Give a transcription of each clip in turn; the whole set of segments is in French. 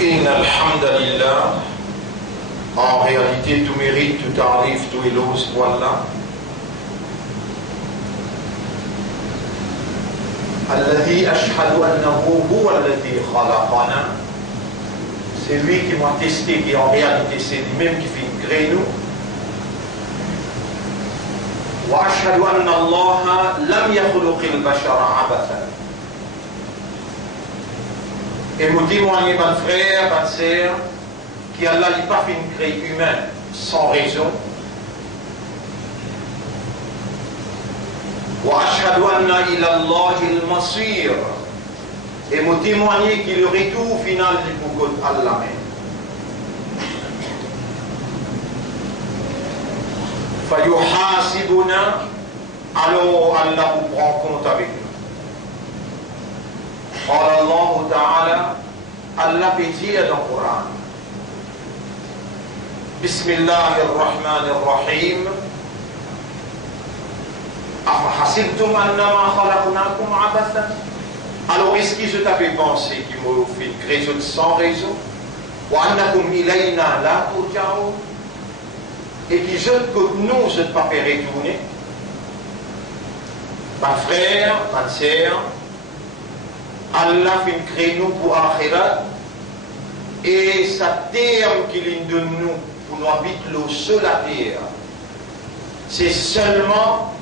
إن الحمد لله. En réalité, tout mérite, tout arrive, tout éloge pour Allah. الذي أشهد أنه هو الذي خلقنا. C'est lui qui m'a testé, qui en réalité c'est lui-même qui fait créer nous. وأشهد أن الله لم يخلق البشر عبثا. Et vous témoignez, mon frère, ma sœur, qu'Allah n'a pas fait une créée humaine sans raison. وأشهد أن إلى الله المصير. Et vous témoignez qu'il y aurait tout au final du pour Allah même. فيحاسبنا, alors Allah vous prend compte avec nous. قال الله تعالى, Allah peut dire dans le Coran, بسم الله الرحمن الرحيم أفحسبتم أنما خلقناكم عبثا. Alors est-ce que je t'avais pensé qu'il m'a fait créer sans raison, وأنكم إلينا لا ترجعون, et qui jeune que nous je ne pas faire retourner. Ma frère, ma sœur, Allah fait créer nous pour Akhirat, et sa terme qu'il de nous pour nous habiter le seul la terre, c'est seulement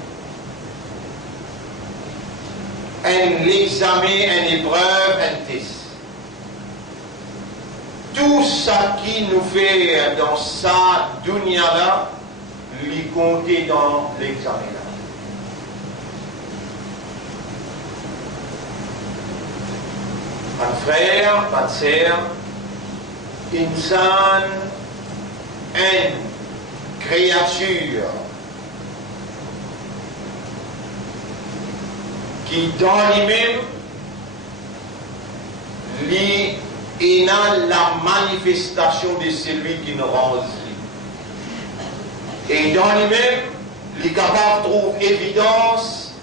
un examen, une épreuve, un test. Tout ça qui nous fait dans sa dunya là, lui compter dans l'examen là. Mon frère, ma sœur, insan, une créature qui dans lui-même est la manifestation de celui qui nous rend. Et dans lui-même, il est capable de trouver évidence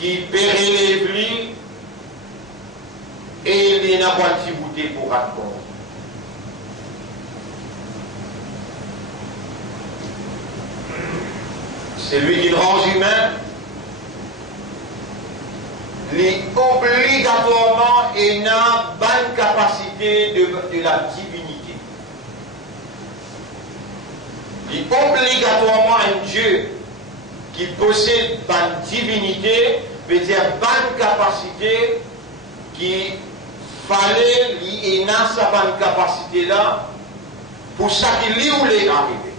qui pérélève lui, et il n'a pas de bouteille pour répondre. Celui qui nous rend humain, obligatoirement et n'a pas une capacité de la divinité. Il est obligatoirement un Dieu qui possède une divinité, veut dire une capacité qui fallait lui et n'a sa bonne capacité là pour ça qu'il y voulait arriver.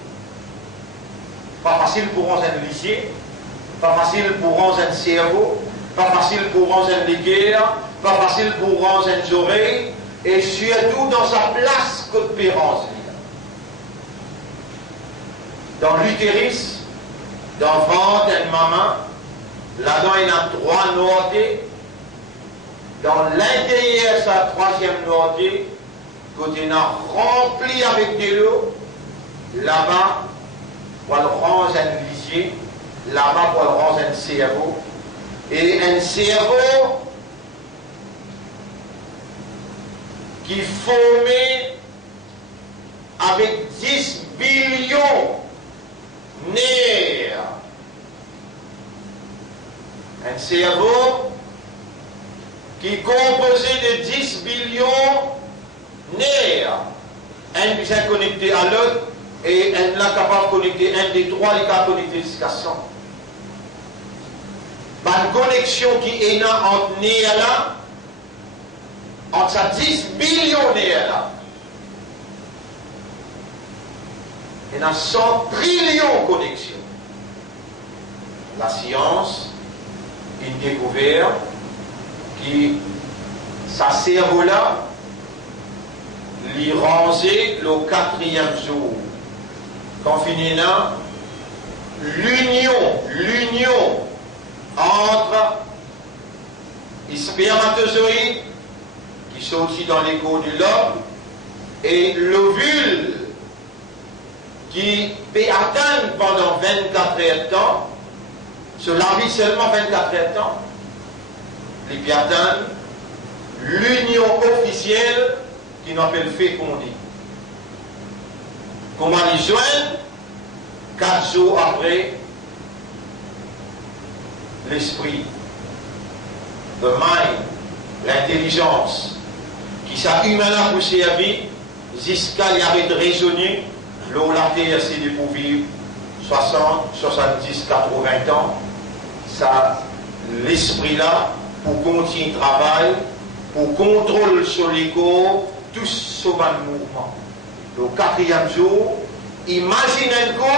Pas facile pour un lycée, pas facile pour un cerveau, pas facile pour un liqueur, pas facile pour un oreilles, et surtout dans sa place que Pérance. Dans l'utérus, dans le ventre d'une maman, là-dedans il y a 3 noyautés. Dans l'intérieur, sa 3e noyauté, côté il a rempli avec de l'eau, là-bas, pour le rendre un lycée, là-bas pour le rendre un cerveau. Et un cerveau qui formé avec 10 billions de nerfs. Un cerveau qui est composé de 10 billions de nerfs. Un bien connecté à l'autre et un là capable de connecter un des 3, il est capable de connecter jusqu'à 100. Une connexion qui est là entre nerfs là, entre sa 10 billions de nerfs là. Il y a 100 trillions de connexions. La science, une découverte qui, sa cerveau là, l'y ranger le 4e jour. Quand finit là, l'union entre les spermatozoïdes qui sont aussi dans l'écho de l'homme et l'ovule qui peut atteindre pendant 24 heures de temps, sur la vie seulement 24 heures de temps, il peut atteindre l'union officielle qui nous appelle fécondé. Comment les joindre 4 jours après l'esprit, the mind, l'intelligence, qui s'est humain pour servir, jusqu'à y arrêter de raisonner, l'eau la terre s'est dépourvue 60, 70, 80 ans, ça, l'esprit là, pour continuer le travail, pour contrôler sur les corps, tout ce mouvement. Le 4e jour, imaginez que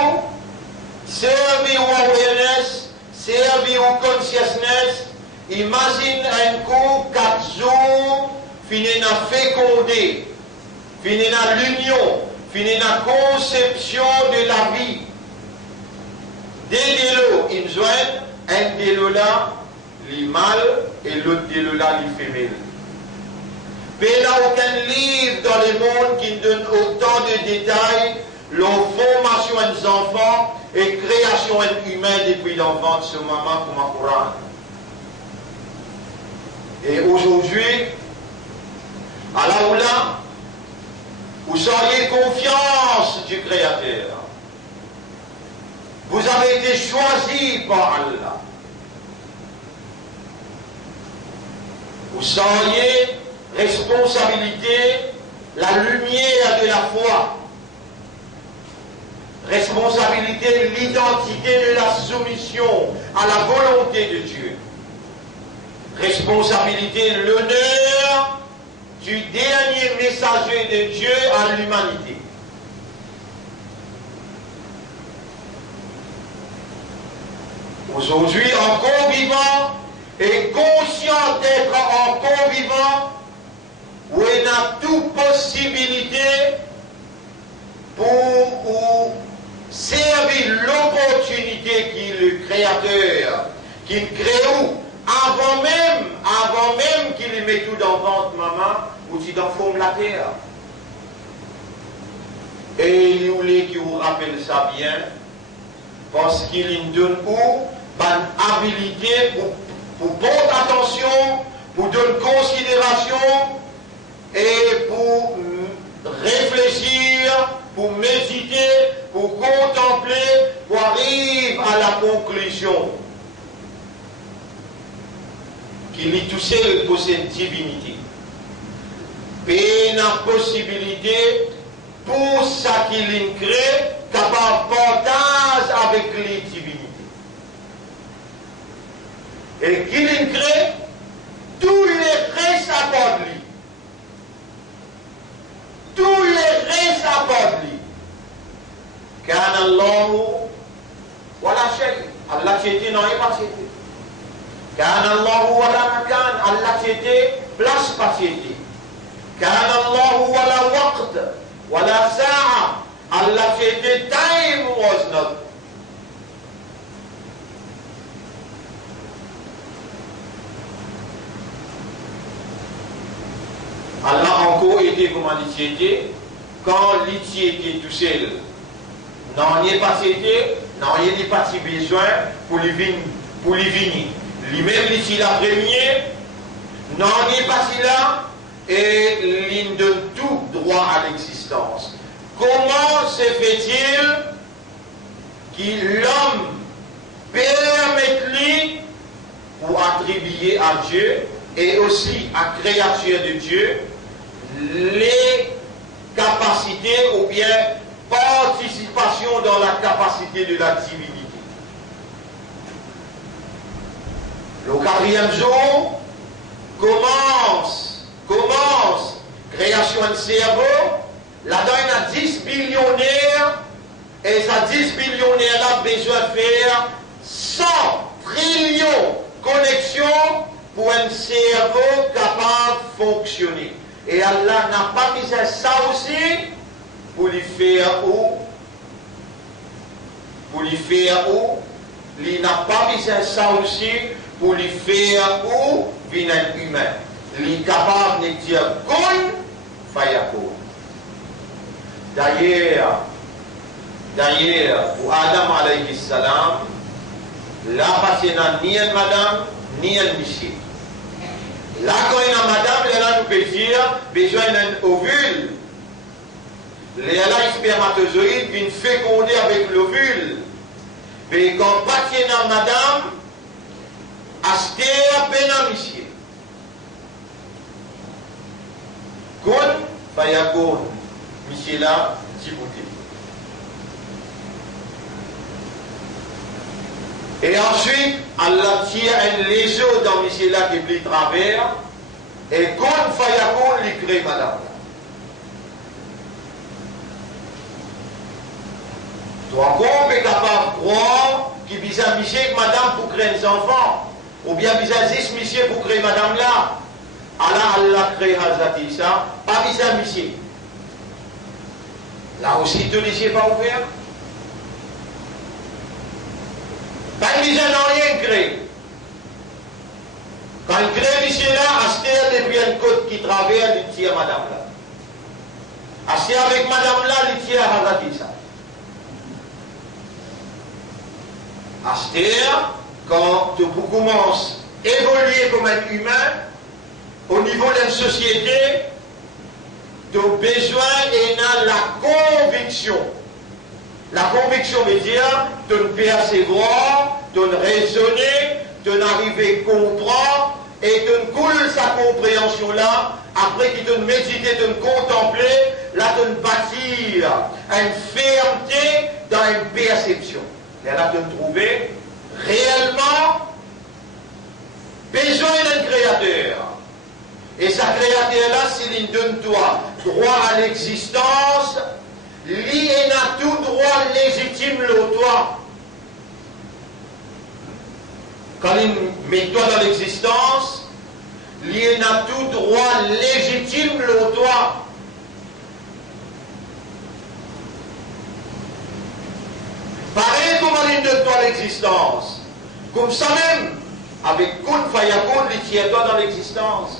servir au awareness, servir au consciousness, imagine un coup 4 jours, finir à féconder, finir à l'union, finir à conception de la vie. Des délos, ils joignent un délo là, les mâles, et l'autre délo là, les femelles. Mais il n'y a aucun livre dans le monde qui donne autant de détails, la formation des enfants et création humaine depuis l'enfant de ce moment comme un Coran. Et aujourd'hui, à la Oula, vous auriez confiance du Créateur. Vous avez été choisi par Allah. Vous auriez responsabilité, la lumière de la foi. Responsabilité, l'identité de la soumission à la volonté de Dieu. Responsabilité, l'honneur du dernier messager de Dieu à l'humanité. Aujourd'hui, encore vivant et conscient d'être encore vivant, où il y a toute possibilité pour servir l'opportunité qui est le Créateur, qui crée avant même qu'il met tout dans ventre maman, ou tu dans forme la terre. Et il voulait qu'il vous rappelle ça bien, parce qu'il donne une habilité pour prendre attention, pour donner considération et pour réfléchir, pour méditer, pour contempler, pour arriver à la conclusion qu'il est tout seul possède divinité. Et la possibilité pour ça qu'il crée, capable de partage avec les divinités. Et qu'il crée, tous les restes à part de lui. Tous les restes à part de lui. Car Allah, voilà chèque. Allah t'était non, il pas t'était. Car Allah, voilà makan. Allah t'était, place pas t'était. Car Allah, voilà waqt. Voilà sa'a. Allah t'était, time was not. Allah a encore été comme l'itiété, quand l'itiété tout seul, n'en est pas été, n'en est pas si besoin pour les vignes, lui-même l'itié la première, n'en est pas si là, et il donne tout droit à l'existence. Comment se fait-il que l'homme permette-lui pour attribuer à Dieu et aussi à la créature de Dieu les capacités ou bien participation dans la capacité de la divinité. Le 4e jour commence création de cerveau, là-dedans il y a 10 billionnaires et ces 10 billionnaires là besoin de faire 100 trillions connexions pour un cerveau capable de fonctionner. Et Allah n'a pas mis ça aussi pour lui faire où? Pour lui faire où? Il n'a pas mis ça aussi pour lui faire où? Vient un humain. Il est capable de dire kun fayakun. D'ailleurs, pour Adam alayhi salam, là, parce qu'il n'y a ni un madame, ni un monsieur. Là, quand il y a madame, il y a peut dire, besoin d'un ovule. Les spermatozoïdes viennent féconder avec l'ovule. Mais quand pas tient madame, Aster Benamissier. Kon, Fayakon, Monsieur là, Djibouti. Et ensuite, Allah tire un léger dans Monsieur là qui plie travers, et Kon, Fayakon, lui crée madame. Toi, qu'on est capable de croire qu'il vise à Monsieur madame pour créer des enfants. Ou bien bizazis monsieur pour créer madame là. Allah crée Hazati ça, pas bizarre monsieur. Là aussi tous les yeux pas ouverts. Pas bizarre non rien créé. Quand il crée monsieur là, Aster depuis une côte qui traverse, il tire madame là. Aster avec madame là, il tire Hazati ça. Aster, quand tu commences à évoluer comme un humain, au niveau de la société, tu as besoin et la conviction. La conviction veut dire de ne percevoir, de ne raisonner, de n'arriver à comprendre et de ne couler sa compréhension là, après qu'il te méditer, de ne contempler, là de ne bâtir une fermeté dans une perception. Et là de trouver réellement besoin d'un créateur. Et sa créateur-là, s'il donne toi droit à l'existence, lui n'a tout droit légitime le toi. Quand il met toi dans l'existence, lui n'a tout droit légitime le toi. Pareil comme il donne toi l'existence. Comme ça même, avec Kun Fayakun, il tient toi dans l'existence.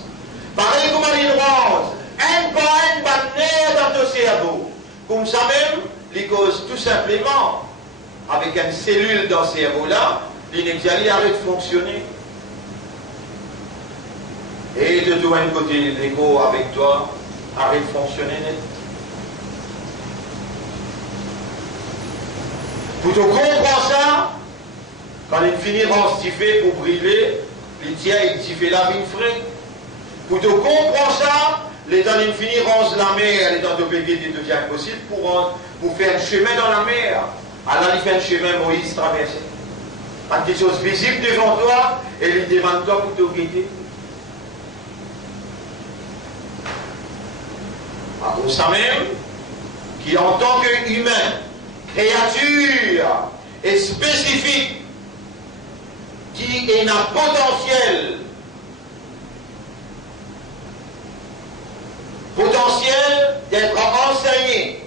Pareil comme il range un par un bannière dans ton cerveau. Comme ça même, il cause tout simplement, avec une cellule dans ce cerveau-là, l'inexali arrête de fonctionner. Et de tout un côté, l'écho avec toi arrête de fonctionner net. Pour te comprendre ça, quand il finira de stiffer pour briller, il tient et il fait la vie frais. Pour te comprendre ça, les temps il finiront la mer, les temps de bébé devient impossible pour faire un chemin dans la mer. Alors il fait un chemin, Moïse traverser. Quelque chose visible devant toi, et il demande toi pour te guider. Pour ça même, qui en tant qu'humain, créature et spécifique, qui est un potentiel d'être enseigné,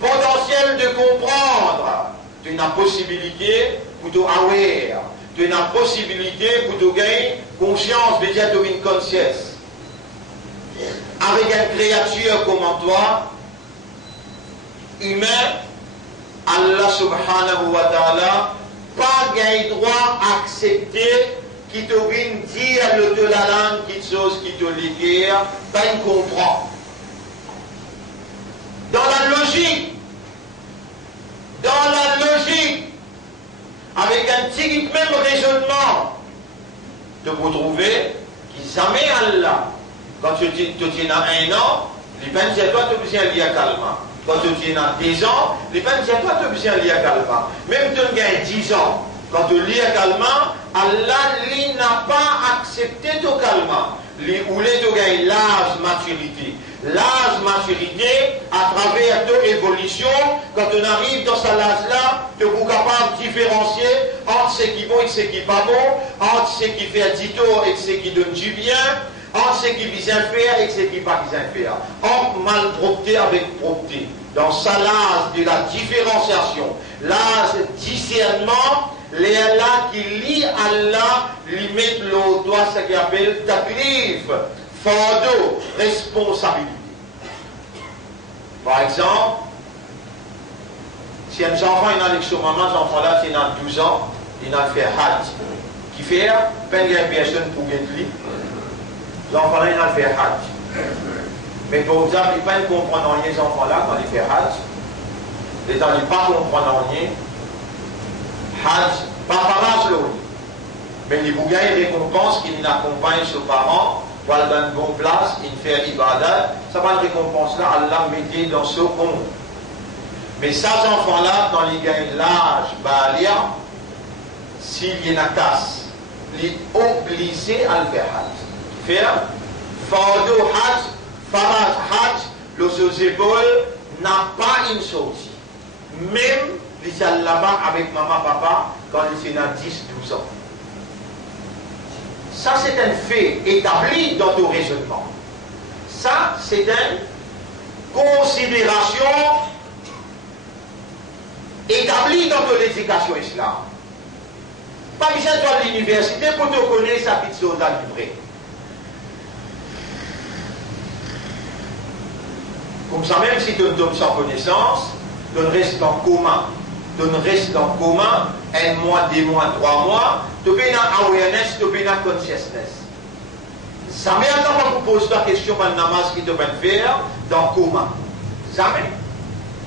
potentiel de comprendre, tu as une possibilité pour te aware, tu as une possibilité pour te gagner conscience, déjà tu as une conscience. Avec une créature comme toi, humain, Allah subhanahu wa ta'ala, pas gain droit à accepter qui te vient dire le de la langue, quelque chose qui te libère, pas il comprend. Dans la logique, avec un petit même raisonnement, de vous trouver qui jamais Allah, quand tu tiens à 1 an, les peines c'est toi tu besoin lier à calma. Quand tu tiens à 10 ans, les peines c'est toi tu besoin lier à calma. Même tu gagnes 10 ans, quand tu lis à calma, Allah lui n'a pas accepté ton calma. Lui voulait te gagner l'âge maturité. L'âge maturité, à travers ton évolution, quand on arrive dans cet âge-là, tu es capable de différencier entre ce qui est bon et ce qui n'est pas bon, entre ce qui fait du tort et ce qui donne du bien, entre ce qui vise à faire et ce qui n'est pas vise à faire. Entre malpropreté avec propreté. Dans ça l'âge de la différenciation, l'âge discernement, les Allah qui lit Allah, lui met le doigt, ce qu'il appelle taklif, fardeau, responsabilité. Par exemple, si un enfant est avec son maman, cet enfant-là, il a 12 ans, il a fait hajj. Qui fait, peine de personne pour gagner lui. Les enfants-là, ils ont fait Hajj. Mais pour exemple, ils ne comprennent rien, les enfants-là, quand ils font Hajj. Les gens ne comprennent rien. Hajj, pas par l'eau. Mais les bougains, ils récompensent qu'ils accompagnent ses parents pour aller dans une bonne place, ils font ibadat. Ça va une récompense-là, Allah met dans ce monde. Mais ces enfants-là, quand ils gagnent l'âge, s'il y a une casse, ils sont obligés à le faire Hajj. Faire fardeau Hajj, faraj Hajj, le sous épaules n'a pas une sortie. Même les gens là-bas avec maman, papa, quand ils sont à 10-12 ans. Ça, c'est un fait établi dans ton raisonnement. Ça, c'est une considération établie dans ton éducation islam. Pas besoin de l'université pour te connaître sa petite chose à livrer. Comme ça, même si tu donnes sans connaissance, tu restes en commun. Tu restes en commun 1 mois, 2 mois, 3 mois, tu peux avoir awareness, tu peux avoir consciousness. Jamais on ne pose la question de namaz qui te va faire dans le commun. Jamais.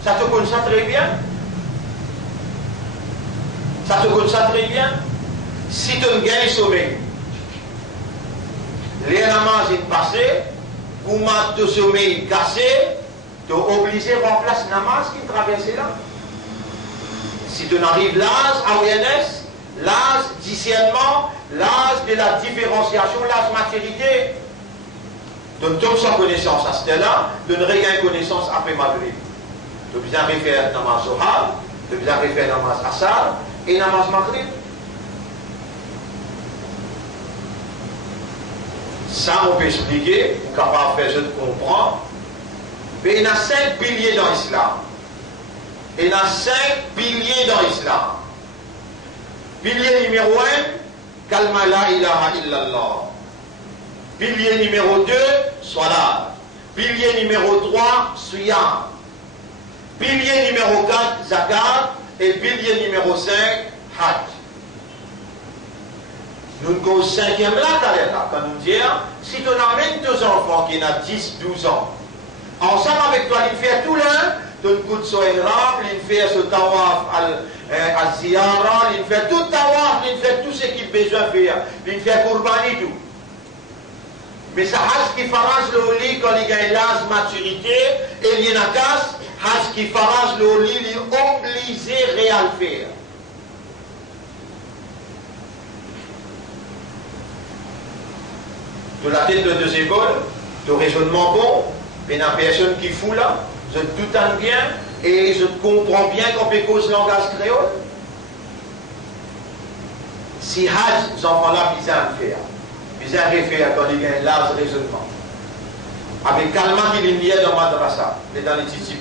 Ça te connaît ça très bien. Ça te connaît ça très bien. Si tu gagnes sommeil, les namaz est passé, ou de sommeil cassé, tu es obligé de remplacer le namaz qui traverse là. Si tu n'arrives l'âge awareness, l'âge discernement, l'âge de la différenciation, l'âge maturité, tu ne tombes sans connaissance à ce là, tu ne regagne connaissance après Maghrib. Tu as besoin de faire namaz Zohar, tu as besoin de faire namaz Asar et namaz Maghrib. Ça, on peut expliquer, on est capable de faire, je comprends. Mais il y a 5 piliers dans l'islam. Il y a 5 piliers dans l'islam. Pilier numéro 1, kalma la ilaha illallah. Pilier numéro 2, salat. Pilier numéro 3, siyam. Pilier numéro 4, zakat. Et pilier numéro 5, hajj. Nous avons 5e là, quand nous disons, si tu amènes 2 enfants qui ont 10-12 ans, ensemble avec toi, ils font tout l'un, tu coûtes sur un rap, ils font ce tawaf al-ziyara, ils font tout tawaf, ils font tout ce qu'ils ont besoin de faire, ils font courbani tout. Mais ça, hajj qui farage le lit quand il gagne l'âge maturité, et il y a une casse, hajj qui farage le lit, il est obligé à le faire. De la tête de 2 épaules, de raisonnement bon, mais il y a une personne qui fout là, je te doute bien et je comprends bien qu'on peut cause langage créole. Si Hajj, les enfants-là, ils ont à faire, ils ont à refaire quand il y a un large raisonnement. Avec calma qu'il y a dans Madrasa, mais dans les petits.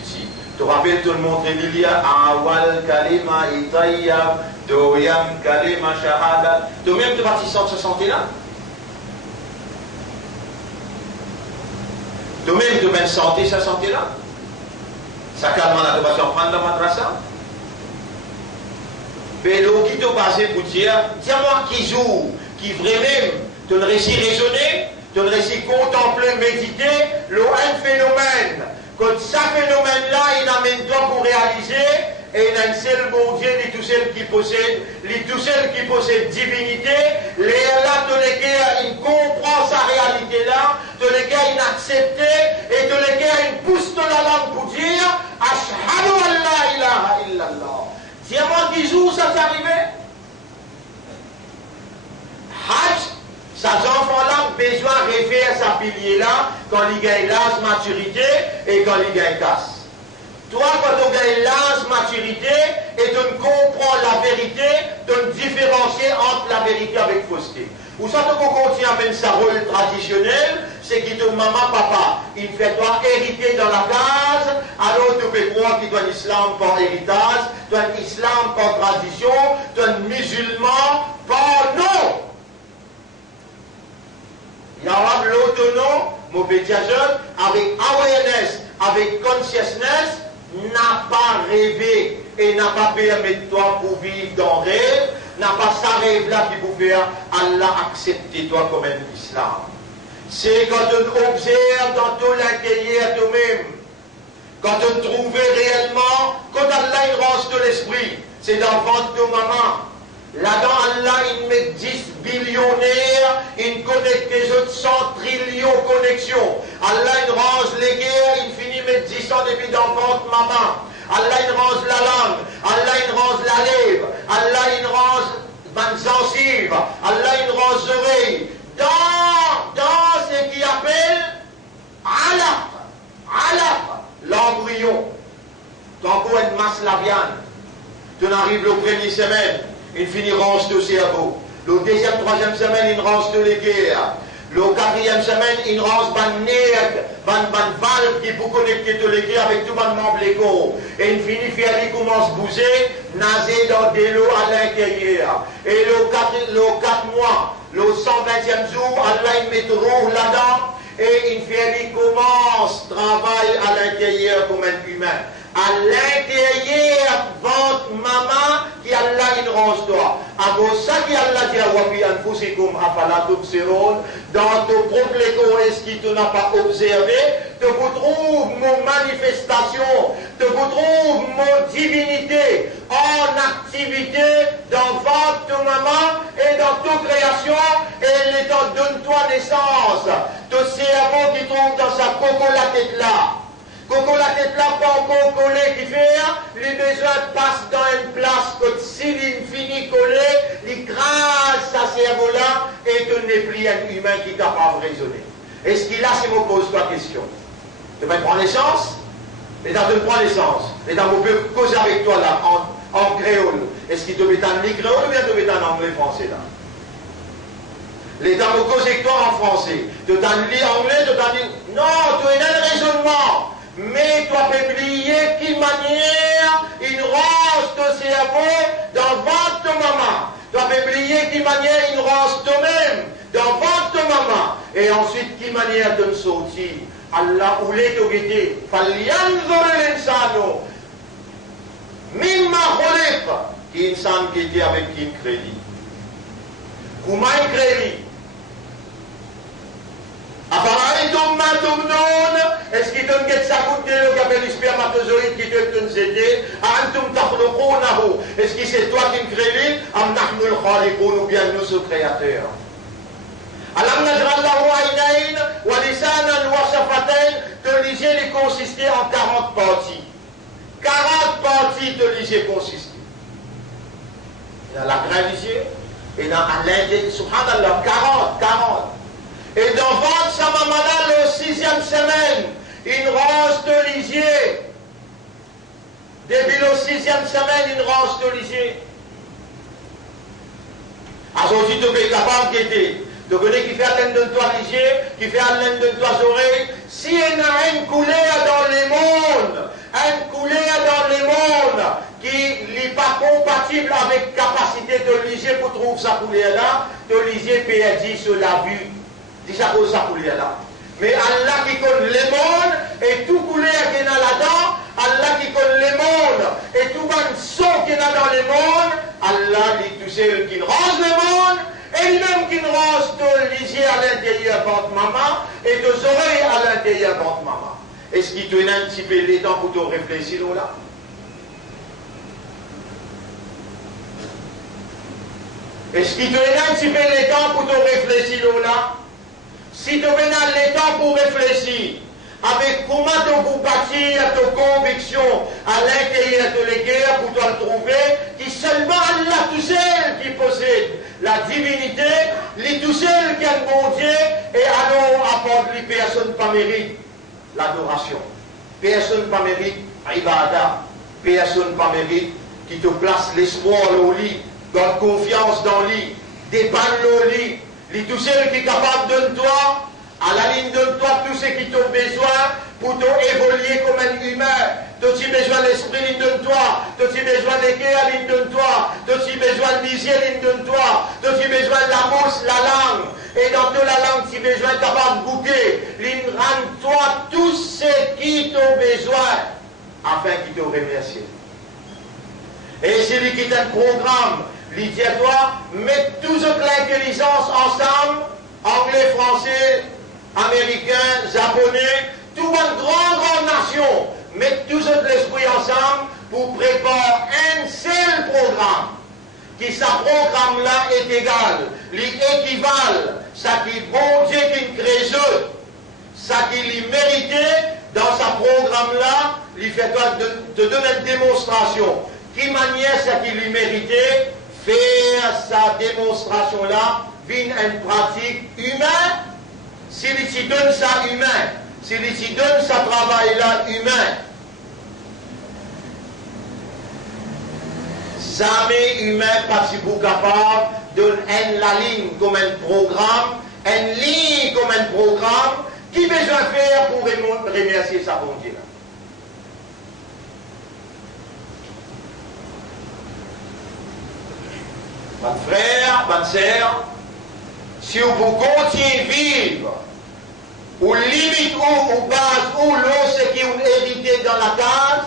Tu te rappelles tout le monde, il y a Awal, Kalima, Itayyab, Doyam, Kalima, Shahada. Toi-même, tu vas te sentir là. De même, de même santé, sa santé là. Ça calme la devation prendre la madrasa. Mais l'eau qui te passe pour dire, dis-moi qui joue, qui vraiment, tu ne réussis raisonner, tu ne réussis contempler, méditer, l'eau un phénomène. Quand ce phénomène-là, il amène toi pour réaliser, et il y a un seul bon Dieu, tout seul qui possède divinité, les là, de lesquels il comprend sa réalité là, de lesquels il accepte, et de lesquels il pousse de la langue pour dire Ashhadu an la ilaha illallah. Dis-moi 10 jours ça s'est arrivé. Hajj, ces enfants-là ont besoin de refaire sa pilier là quand ils gagnent l'âge maturité et quand ils gagnent casse. Toi, quand tu gagnes l'âge maturité et tu ne comprends la vérité, tu ne différencies entre la vérité avec fausseté. Ou ça, tu continues à mettre sa rôle traditionnel, c'est que ton maman, papa, il fait toi hériter dans la case, alors tu peux croire qu'il doit l'islam par héritage, tu dois l'islam par tradition, tu dois musulman par non. Il y aura l'autonome, mauvais jeune, avec awareness, avec consciousness, n'a pas rêvé et n'a pas permis toi pour vivre dans le rêve, n'a pas sa rêve là qui peut faire Allah accepter toi comme un islam. c'est quand on observe dans tout l'intérieur de nous-mêmes, quand on trouve réellement, quand Allah il range de l'esprit, c'est dans le ventre de maman. Là-dedans, Allah, il met 10 billionnaires, il connecte les autres 100 trillions de connexions. Allah, il range les guerres, il finit mettre 10 ans depuis dans le ventre maman. Allah, il range la langue. Allah, il range la lèvre. Allah, il range la gencive. Allah, il range l'oreille. Dans ce qu'il appelle alaq, l'embryon. Tant qu'on a une masse labiale, tu arrives le première semaine, il finit range de cerveau. Le deuxième, troisième semaine, il range de l'équerre. Le quatrième semaine, il range ban nerf, ban valve qui peut connecter de l'équerre avec tout ban membre légaux. Et il finit, il commence à bouger, nager dans de l'eau à l'intérieur. Et le 4 mois, le 120e jour, Allah il met roue là-dedans. Et il commence à travailler à l'intérieur comme un humain. À l'intérieur, votre maman, qui Allah il range toi. À cause ça qui Allah dit à Wabi Anfusikum Afala Tubsirun, dans ton propre est-ce qui te n'a pas observé, te vous trouve mon manifestation, te vous trouve mon divinité en activité dans votre maman et dans toute création, et l'État donne-toi naissance. Ton cerveau qui trouve dans sa coco la tête là. Coco la tête là, pas encore collé qui fait, les besoins passent dans une place que s'il finit collé, il crase sa cerveau là et que n'est plus un humain qui est capable de raisonner. Est-ce qu'il a, si je me pose la question, tu vas prendre naissance? Et dans tu prends naissance. Et dans tu peux causer avec toi là, en créole. Est-ce qu'il te met en créole ou bien te met en anglais français là? L'État me cause avec toi en français. Tu t'en lis en anglais, tu t'en dis, non, tu as un raisonnement. Mais tu as oublié quelle manière il range ton cerveau dans votre maman. Tu as oublié quelle manière il range toi-même dans votre maman. Et ensuite, quelle manière de sortir. Allah ou les togétés. Falyanzur l'insano. Mimma khuliq. Insan qui était avec qui crédit. Comment il crédit? Est-ce qu'il donne quelque chose de l'appelle les spermatozoïdes qui te donne aider? Est-ce que c'est toi qui me crée? Ou bien nous sommes créateurs? Alam najrallahu aynayn wa lisanan wa shafatayn. De l'hygiène est consisté en 40 parties. 40 parties de l'hygiène consistent. Il y a la graine d'hygiène et dans l'intérieur, subhanallah, 40. Et dans votre samamana, le 6e semaine, une range de lisier. Depuis le 6e semaine, une range de lisier. Aujourd'hui, tu es capable d'aider. Tu connais qui fait l'un de toi lisier, qui fait l'un de toi oreilles. Si il y a une couleur dans le monde, qui n'est pas compatible avec la capacité de lisier pour trouver sa couleur-là, de lisier perdit sur la vue. Déjà pour ça couleur là. Mais Allah qui connaît le monde et tout couleur qui est là-dedans, Allah qui connaît le monde et tout le son qui est dans le monde, Allah dit tout seul qui range le monde et lui-même qui range de lisier à l'intérieur de votre maman et de oreilles à l'intérieur de votre maman. Est-ce qu'il te donne un petit peu de temps pour te réfléchir là? Est-ce qu'il te donne un petit peu de temps pour te réfléchir là? Si tu as le temps pour réfléchir, avec comment tu peux bâtir tes convictions à l'intérieur de la guerre pour te le trouver, qui seulement Allah tout seul qui possède la divinité, lui tout seul qui a le bon Dieu, et alors apporte lui personne pas mérite l'adoration. Personne pas mérite ibada. Personne pas mérite qui te place l'espoir au lit, donne confiance dans lui, dépanne le lit. Tout ce qui est capable de toi, à la ligne de toi, tout ce qui t'a besoin pour évoluer comme un humain. Tu as besoin de l'esprit, ligne de toi. Tu as besoin de cœur, ligne de toi. Tu as besoin de lisier, ligne de toi. Tu as besoin de la bouche, la langue. Et dans toute la langue, tu as besoin capable de goûter. Ligne rend-toi tout ce qui t'a besoin afin qu'il te remercie. Et celui qui t'a un programme, il dit à toi, mets toute l'intelligence ensemble, anglais, français, Américains, Japonais, toute une grande nation, mettent tous l'esprit ensemble pour préparer un seul programme. Qui ce programme-là est égal, l'équivalent, ça qui bon Dieu qui crée eux, ça qui lui méritait dans sa programme-là, lui fait de donner une démonstration. Qui manière ça qui lui méritait, faire sa démonstration-là, vient une pratique humaine. S'il lui donne ça humain, s'il lui donne sa travail-là humain, jamais humain pas si vous capable de donner la ligne comme un programme, une ligne comme un programme, qui besoin faire pour remercier sa bonté là. Mon frère, ma sœur, si vous continuez à vivre, ou limite ou base, ou l'eau, ce qui est hérité dans la case,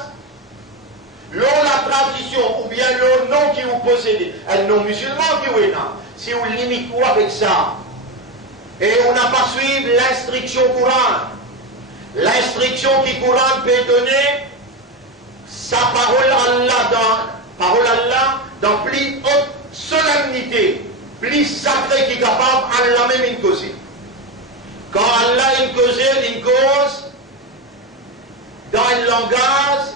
l'eau, la tradition, ou bien l'eau non qui vous possédez, un non-musulman qui vous est là, si vous limitez quoi avec ça, et on n'a pas suivi l'instruction courante, l'instruction qui courante peut donner sa parole Allah dans plus haute solennité, plus sacré qui est capable, Allah même une cause. Quand Allah une cause dans un langage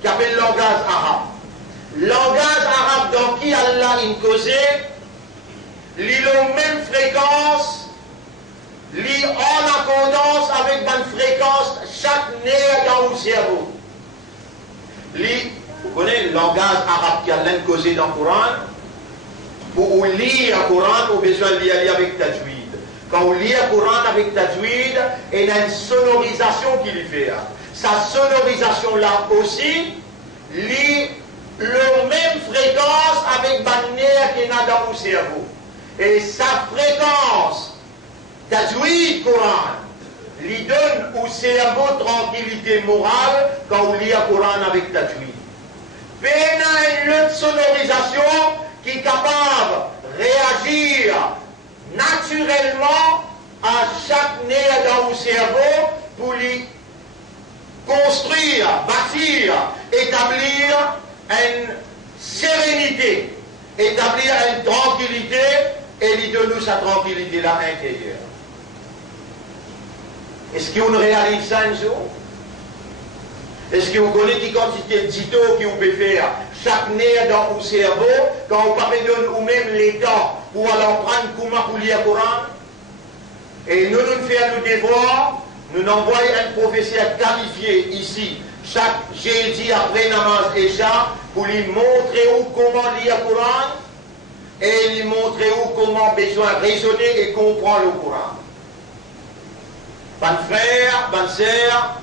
qui appelle langage arabe. Langage arabe dans qui Allah une cause, il a la même fréquence, il en accordance avec une fréquence chaque nerf dans le cerveau. Vous connaissez le langage arabe qui a l'un causé dans le Coran? Pour lire le Coran, vous avez besoin de lire avec tajwid. Quand vous lisez le Coran avec tajwid, il y a une sonorisation qui lui fait. Sa sonorisation là aussi, lit la même fréquence avec le nerf qu'il y a dans le cerveau. Et sa fréquence, tajwid Coran, lui donne au cerveau tranquillité morale quand vous lisez le Coran avec tajwid. Mais il y a une autre sonorisation qui est capable de réagir naturellement à chaque nerf dans le cerveau pour lui construire, bâtir, établir une sérénité, établir une tranquillité et lui donner sa tranquillité-là intérieure. Est-ce qu'on réalise ça un jour? Est-ce que vous connaissez qui quantité de dito que vous pouvez faire chaque nerf dans le cerveau quand vous ne donne ou même les temps pour aller prendre comment pour lire le Coran? Et nous faisons le devoir, nous envoyons un professeur qualifié ici chaque jeudi après namaz Isha pour lui montrer comment lire le Coran et lui montrer comment besoin raisonner et comprendre le Coran. Bonne frère, bonne sœur,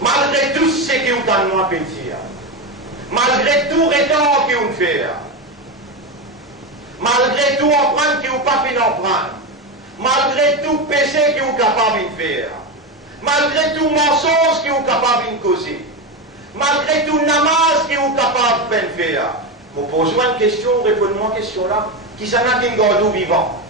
malgré tout ce que vous avez moi dire, malgré tout le temps que vous faites, malgré tout empreinte que vous pas fait d'empreinte, malgré tout péché que vous êtes capable de faire, malgré tout mensonge que vous êtes capable de causer, malgré tout namaz que vous êtes capable de faire, vous posez une question, répondez-moi une question là, qui s'en a qui est vivant?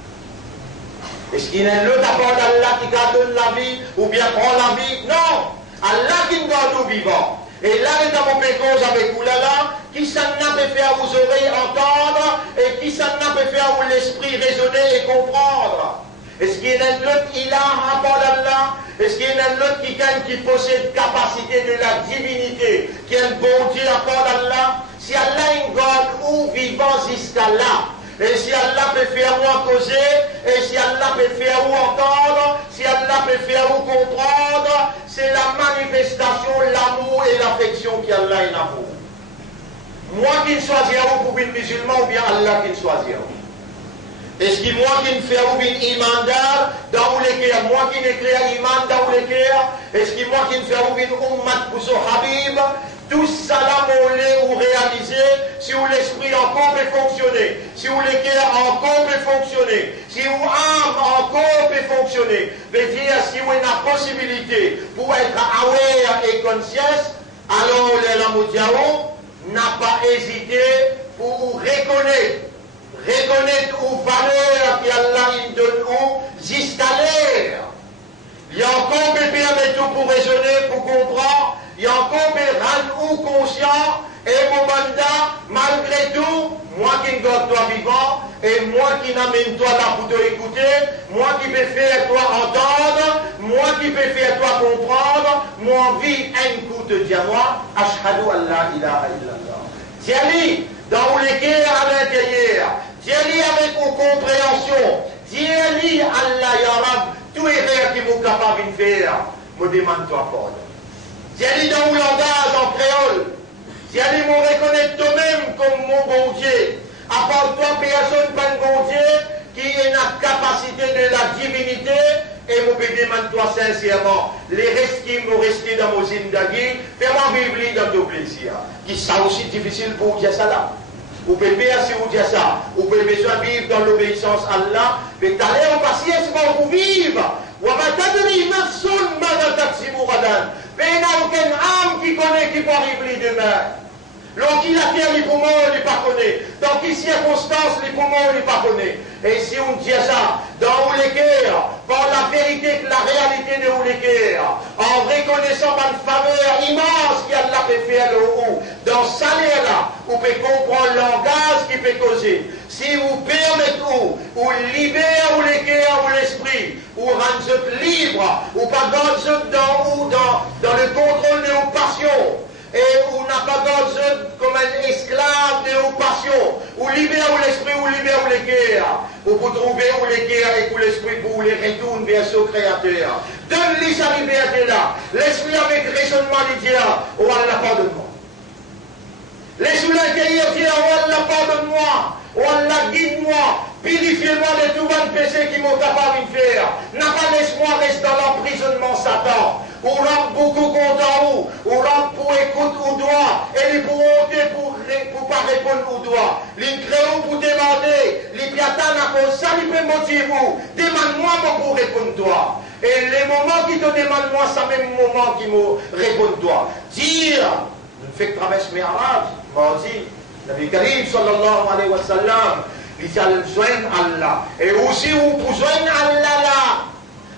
Est-ce qu'il y a un autre apport d'Allah qui donne la vie ou bien prend la vie? Non! Allah qui nous garde vivant. Et là, dans mon pécose avec vous là, qui s'en a peut faire vos oreilles entendre et qui s'en a peut faire vous l'esprit raisonner et comprendre. Est-ce qu'il y a un autre qui a un rapport d'Allah? Est-ce qu'il y a un autre qui possède capacité de la divinité, qui a un bon Dieu rapport d'Allah? Si Allah nous garde ou vivant jusqu'à là, et si Allah peut faire ou causer, et si Allah peut faire ou entendre, si Allah peut faire ou comprendre, c'est la manifestation, l'amour et l'affection qu'Allah est l'amour. Moi qui ne choisis pour une musulman ou bien Allah qui ne choisit. Est-ce que moi qui ne fais ou bien imandar dans les cœurs, moi qui ne crée iman dans les cœurs, est-ce que moi qui ne fais ou bien ummat pour son habib, tout ça là ou réalisé si où l'esprit encore peut fonctionner, si où les cœurs encore peut fonctionner, si où l'âme encore peut fonctionner, veut dire si où il y a la possibilité pour être aware et conscious, alors la Moudiaou n'a pas hésité pour reconnaître aux valeurs qu'Allah a met tout pour raisonner, pour comprendre. Il y a encore des rangs ou conscients. Et mon mandat, malgré tout, moi qui ne garde toi vivant, et moi qui n'amène toi là pour te écouter, moi qui peux faire toi entendre, moi qui peux faire toi comprendre, mon vie un coup de dire moi, ashhadu an la ilaha illallah. Tiens-li dans les cœurs à l'intérieur, tiens-li avec vos compréhensions, tiens-li Allah ya Rab, tout est vrai qui vous capable de faire, me demande toi pardon. Tiens-li dans le langage en créole. Si allez me reconnaître toi-même comme mon bon Dieu, à part toi, personne pas un bon Dieu qui a la capacité de la divinité, et vous pouvez demander toi sincèrement, les restes qui m'ont resté dans mon zindagi, fais-moi vivre dans ton plaisir. Qui ça aussi difficile pour vous dire ça là. Vous pouvez bien si vous dire ça, vous pouvez besoin vivre dans l'obéissance à Allah, mais t'allez en patience pour vous vivre. Mais il n'y a aucune âme qui connaît qui peut arriver demain. Donc, il a terre, les poumons, on ne pas connaît. Dans quelles circonstances, les poumons, on ne pas connaît. Et si on dit ça, dans Ouléker, par la vérité, la réalité de Ouléker, en reconnaissant une faveur immense qu'il a fait faire le haut, dans ce salaire-là, vous pouvez comprendre le langage qui peut causer. Si vous permettez ou libérez Ouléker ou l'esprit, ou rendez libre, ou pas dans le contrôle de vos passions, et on n'a pas besoin comme un esclave de vos passions, ou libère l'esprit, ou libère les guerres, ou vous trouvez où les guerres et où l'esprit pour les retourne vers ce créateur. Donne-lui sa liberté là. L'esprit avec raisonnement lui dit, oh Allah pardonne-moi. L'esprit l'intérieur dit, oh Allah pardonne-moi, oh Allah guide-moi, purifiez-moi de tout bon péché qui m'ont capable de faire. N'a pas laisse-moi rester dans l'emprisonnement Satan. Ou rend beaucoup content ou rend pour écoute ou doigt, et les pour ôter pour pas répondre au doigt. Les créons pour demander, les piatans à cause ça, ils peuvent motiver vous. Demande-moi pour répondre toi. Et les moments qui te demandent moi, c'est même moment qui me répondent toi. Dire, je fais que traverse mes arabes, mardi, Nabi Karim sallallahu alayhi wa sallam, il s'est joindre Allah. Et aussi, vous pouvez joindre Allah là.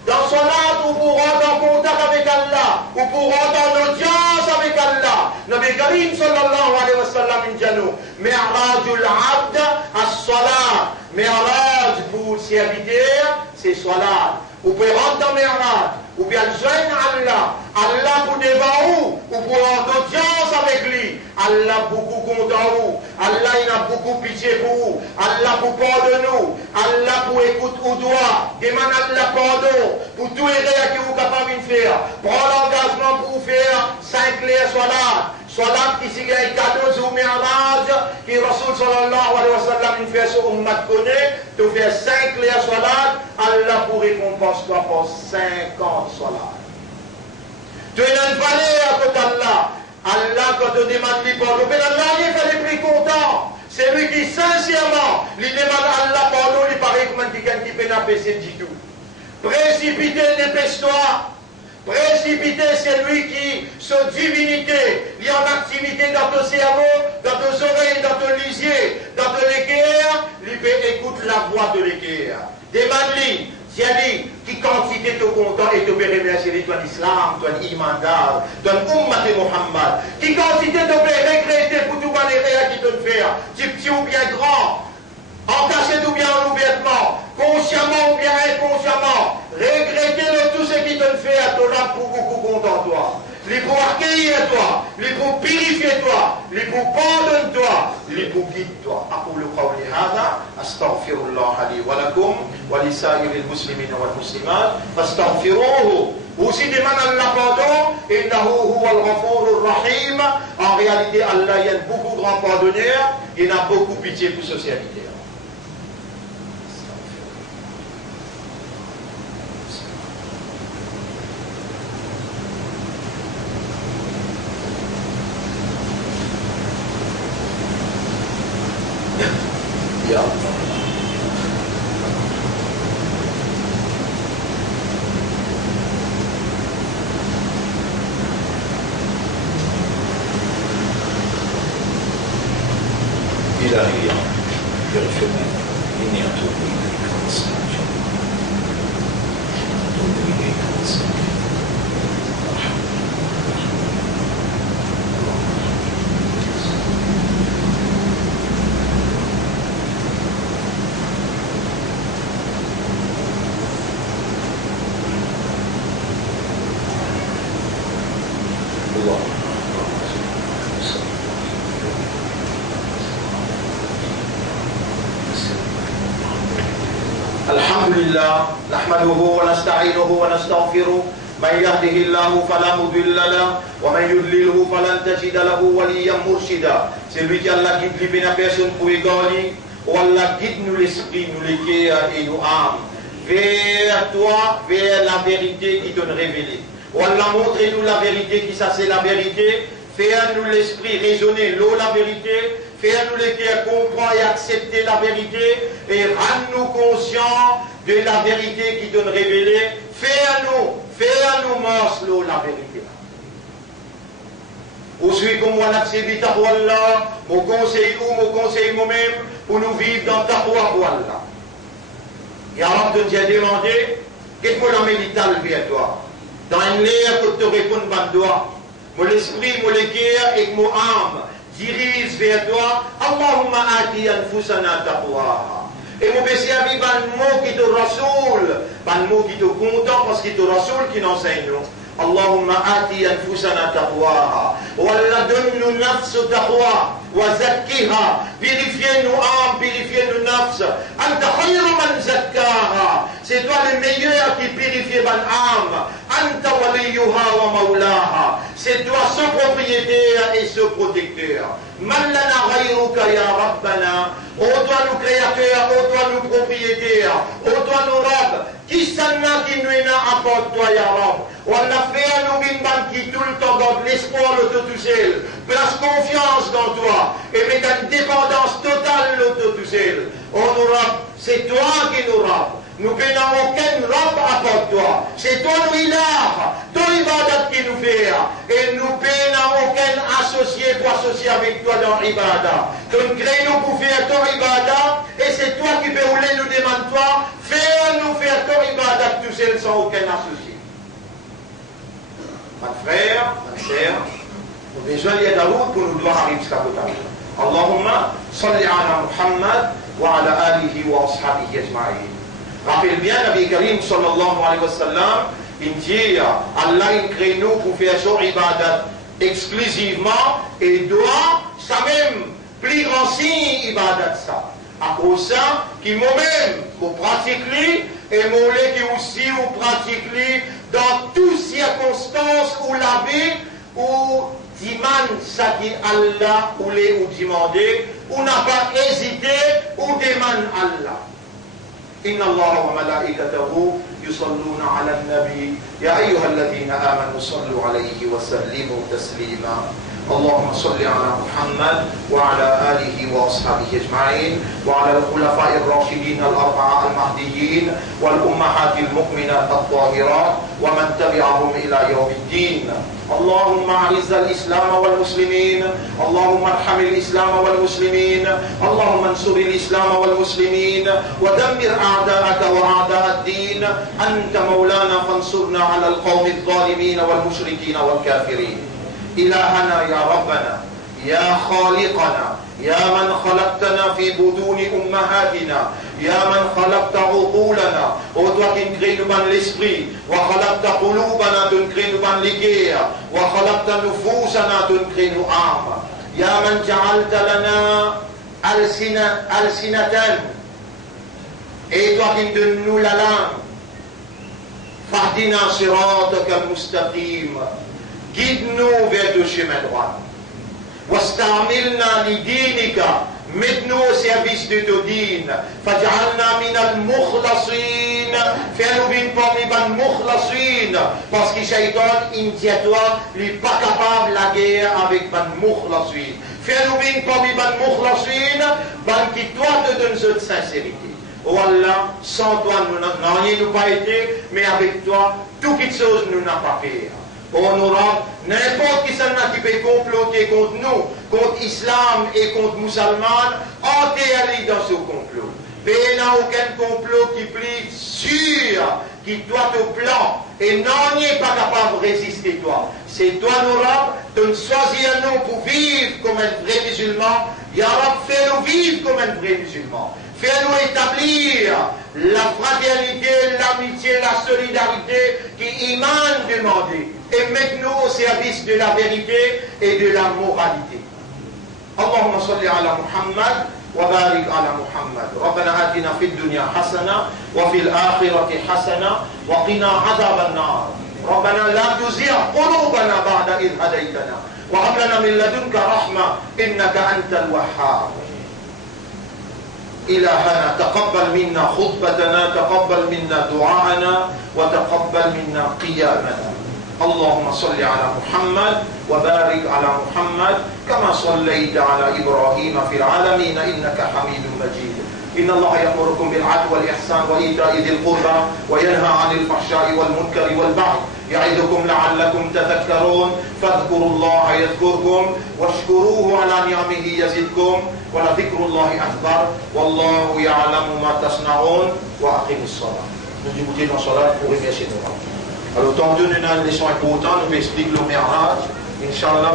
Dans son âme, vous pourrez rentrer en contact avec Allah, vous pourrez rentrer en audience avec Allah. Nabi Karim sallallahu alayhi wa sallam dit nous, Mi'rajul abd as-salat. Mi'raj pour le serviteur, c'est salat. Vous pouvez rentrer dans Mi'raj, ou bien joindre Allah. Allah pour devant vous, ou pour en audience avec lui. Allah beaucoup content vous. Allah il a beaucoup pitié pour vous. Allah pour pardonner nous. Allah pour écouter au doigt. Demande Allah pardon pour tous les rêves que vous êtes capables de faire. Prends l'engagement pour vous faire 5 clairs salat. Salat qui signe un cadeau sur Mi'raj, qui Rasul sallallahu alayhi wa sallam une fait sur Ummat connaît, tu fais 5 clairs salat, Allah pour récompense toi pour 50 salat. Tu es dans une vallée à côté d'Allah. Allah, quand tu demandes les pardon, mais Allah, il fait les plus contents. C'est lui qui, sincèrement, lui demande Allah pardon, il paraît comme un quelqu'un qui peut n'apaiser du tout. Précipité, dépêche-toi. Précipité, c'est lui qui, sa divinité, il y a en activité dans ton cerveau, dans tes oreilles, dans ton lisier, dans ton équerre, il peut écouter la voix de l'équerre. Demande-lui. C'est-à-dire, qui quantité te content et te peut remercier toi l'islam, toi l'iman d'Al, toi l'ummat de Muhammad. Qui quantité te peut regretter pour tout les réels qui te faire, petit ou bien grand, entaché ou bien en ouvertement, consciemment ou bien inconsciemment, regretter tout ce qui te fait à ton âme pour beaucoup content toi. Les pour accueillir toi, les pour purifier toi, les pour pardonner toi, les pour guider toi. أقول قولي هذا أستغفر الله لي ولكم ولسائر المسلمين والمسلمات فاستغفروه. Aussi demande Allah pardon, innahu huwa al-ghafur ar-rahim. En réalité, Allah il y a beaucoup grand pardonneur, il a beaucoup pitié pour ce serviteur. Ya. إلهي الحمد لله نحمده ونستعينه ونستغفره من يهده الله فلا مضل له ومن يضلله فلن تجد له وليا مرشدا. C'est lui qui a la guide libérée à personne pour égaler, ou Allah guide nous l'esprit, nous les cœurs et nous âmes vers toi, vers la vérité qui te révélée. Ou Allah montre-nous la vérité qui ça c'est la vérité. Fais-nous l'esprit raisonner l'eau la vérité. Fais-nous les cœurs comprendre et accepter la vérité et rends-nous conscients de la vérité qui donne révélée. Fais-nous morceau la vérité. Aussi comme on accepte ta parole là, mon conseil moi-même pour nous vivre dans ta parole là. Et alors que j'ai demandé, qu'est-ce qu'on a médital vers toi? Dans une l'air que te répondre par toi, mon esprit, mon cœur et mon âme dirige vers toi. Allahumma ati anfusana taqwaha. Et mon péché a mis un mot qui te rassoule, un mot qui te content parce qu'il te rassoule qui n'enseigne. Allahumma ati anfusana taqwaha. Wa Allah donne-nous nafs taqwa. Wa zakkiha. Purifiez-nous âme, purifiez-nous nafs. Anta khayru man zakkaha. C'est toi le meilleur qui purifie mon âme. Anta waliyuha wa maulaha. C'est toi son propriétaire et son protecteur. Man lana ghayruka ya Rabbana. Ô toi nous créateurs, ô toi nous propriétaires, ô toi nous robes. Qui s'en qui nous est à part toi ya Rabb. On a fait un nous qui tout le temps dans l'espoir de tout seul. Place confiance dans toi et met une dépendance totale de tout seul. On nous robes, c'est toi qui nous robes. Nous n'avons aucun robe à part toi. C'est toi nous ilah, ton ibadat qui nous fait. Et nous n'avons aucun associé pour associer avec toi dans l'ibadat. Donc crée-nous pour faire ton ibadat. Et c'est toi qui peux rouler, nous demande toi, fais-nous faire ton ibadat tout seul sans aucun associé. Mon frère, ma sœur, nous avons besoin de la route pour nous devoir arriver jusqu'à côté. Allahumma salli ala Muhammad wa ala alihi wa ashabihi ajma'in. Rappelle bien, Nabi Karim sallallahu alayhi wa sallam, il dit, Allah il crée nous pour faire son ibadat exclusivement et doit, ça même, plus grand signe ibadat ça. À cause ça, qui moi-même, pour pratiquer, et moi qui aussi, ou pratiquer dans toutes circonstances où la vie, où demande ça qui Allah, ou les ou demander, ou n'a pas hésité, ou demande Allah. إن الله وملائكته يصلون على النبي يا أيها الذين آمنوا صلوا عليه وسلموا تسليما اللهم صل على محمد وعلى آله وأصحابه أجمعين وعلى الخلفاء الراشدين الأربعة المهديين والأمهات المؤمنات الطاهرات ومن تبعهم إلى يوم الدين اللهم أعز الإسلام والمسلمين اللهم ارحم الإسلام والمسلمين اللهم انصر الإسلام والمسلمين ودمر أعداءك وأعداء الدين أنت مولانا فانصرنا على القوم الظالمين والمشركين والكافرين إلهنا يا ربنا يا خالقنا يا من خلقتنا في بدون أمهاتنا يا من خلقت عقولنا ô toi qui crée nous ban l'esprit وخلقت قلوبنا تنكري nous ban l'igueur وخلقت نفوسنا تنكري nous âme يا من جعلت لنا ألسنة et toi qui donnes nous la langue فاهدنا صراطك المستقيم guide-nous vers le chemin droit واستعملنا لدينك mets-nous au service de ton dîne فاجعلنا من المخلصين fais-nous vivre parmi les مخلصين parce que Shaitan il dit à toi il n'est pas capable de la guerre avec les مخلصين fais-nous vivre parmi les مخلصين qui toi te donne cette sincérité. Oh Allah, sans toi nous n'en pas été mais avec toi toute chose nous n'a pas fait. Honorable, n'importe qui s'en a qui peut comploter contre nous, contre l'islam et contre les musulmans, enterré dans ce complot. Mais il n'y a aucun complot qui plie sûr, qui doit au plan, et n'en est pas capable de résister toi. C'est toi, honorable, de nous choisir nous pour vivre comme un vrai musulman. Ya Rab, fais-nous vivre comme un vrai musulman. Fais-nous établir la fraternité, l'amitié, la solidarité qui Iman demandait. Et mets-nous au service de la vérité et de la moralité. Allahumma salli ala Muhammad وبارك على محمد. ربنا آتنا في الدنيا حسنة وفي الآخرة حسنة وقنا عذاب النار. ربنا لا تزغ قلوبنا بعد إذ هديتنا وهب لنا من لدنك رحمة إنك أنت الوهاب. إلهنا تقبل منا خطبتنا، تقبل منا دعاءنا، وتقبل منا قيامنا. اللهم صل على محمد وبارك على محمد كما صليت على إبراهيم في العالمين إنك حميد مجيد. إن الله يأمركم بالعدل والإحسان وإيتاء ذي القربى وينهى عن الفحشاء والمنكر والبغي يعظكم لعلكم تذكرون. فاذكروا الله يذكركم واشكروه على نعمه يزدكم ولذكر الله أكبر والله يعلم ما تصنعون. وأقيموا الصلاة. Nous débutons la salat pour remercier nos parents. Alors, tant donné une leçon importante, nous expliquons le Mi'raj. Inch'Allah,